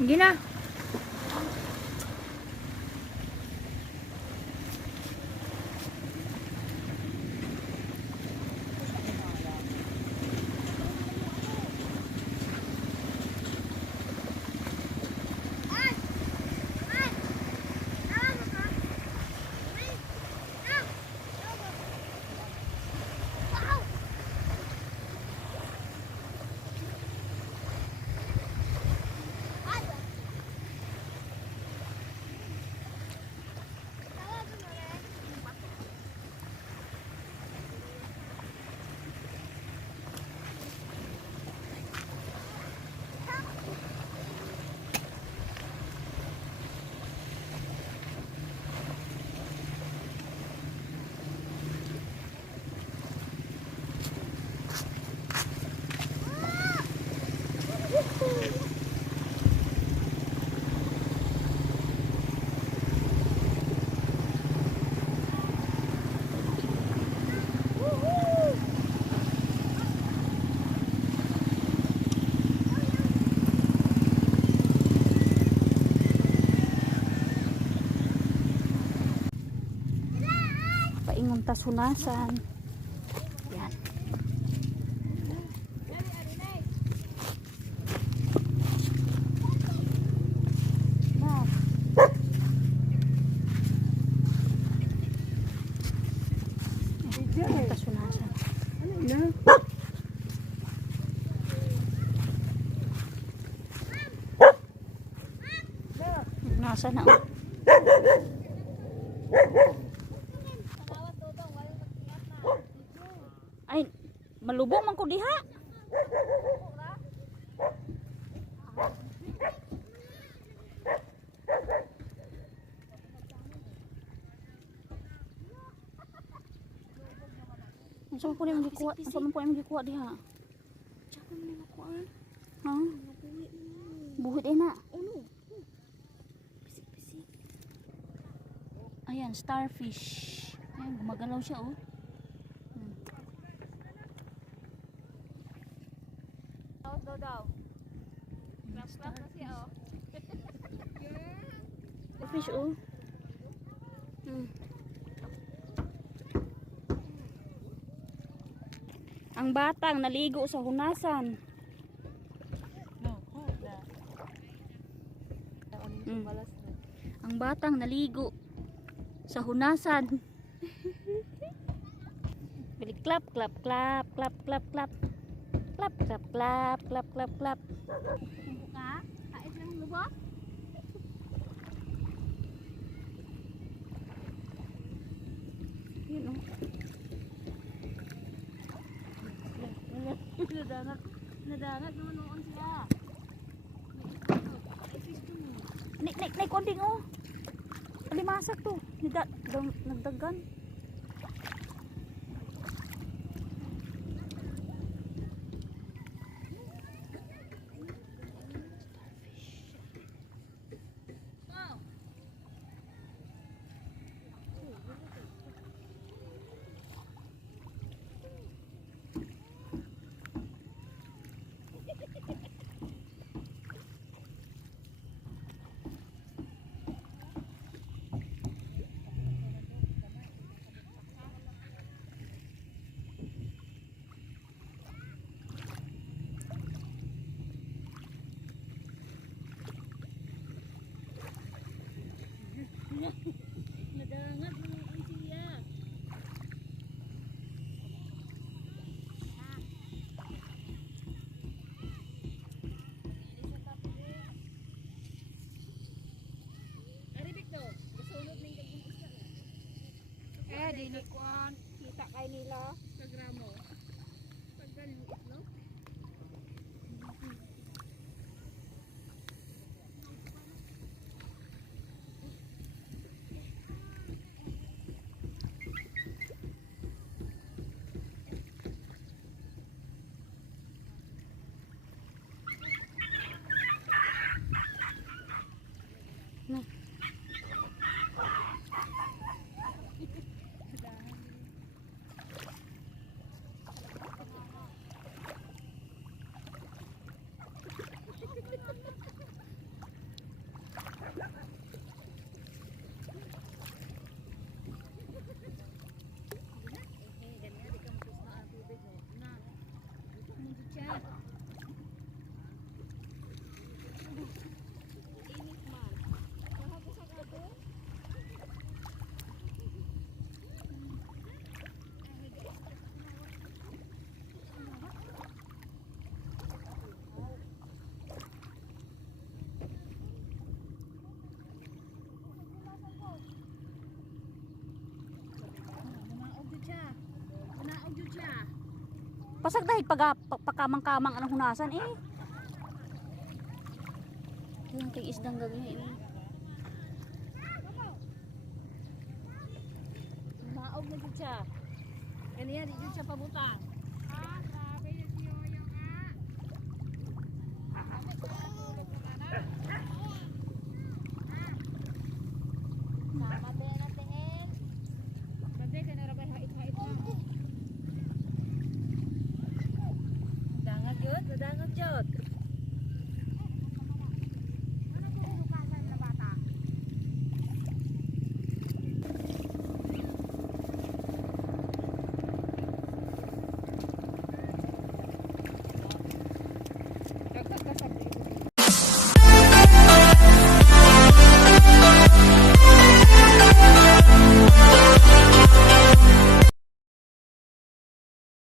Hindi na. Paingon tas hunasan. Yan. Tas hunasan. Nasa na oh. Ay, malubong man ko diha. Saan po yung gikuha? Saan po yung gikuha diha? Tsaka mo nakuhaan. Ha? Buhit eh na. Ano? Pisik-pisik. Ayan, starfish. Ayan, gumagalaw siya oh. Daw. Crack na siya oh. Fish oh. Ang batang naligo sa hunasan. Ang batang naligo sa hunasan. Bili clap clap clap clap clap clap. Clap clap clap clap clap clap. Buka? Kait lang lubot? Yun oh. Nadangat naman noon siya. Naik konding oh. Alimasak to. Nagdagan. Ni. Pasag dahil pagkamang-kamang anong hunasan eh. Yung kay isdang gagawin eh. Maog na dyan siya. Ganyan, di dyan siya pabutang.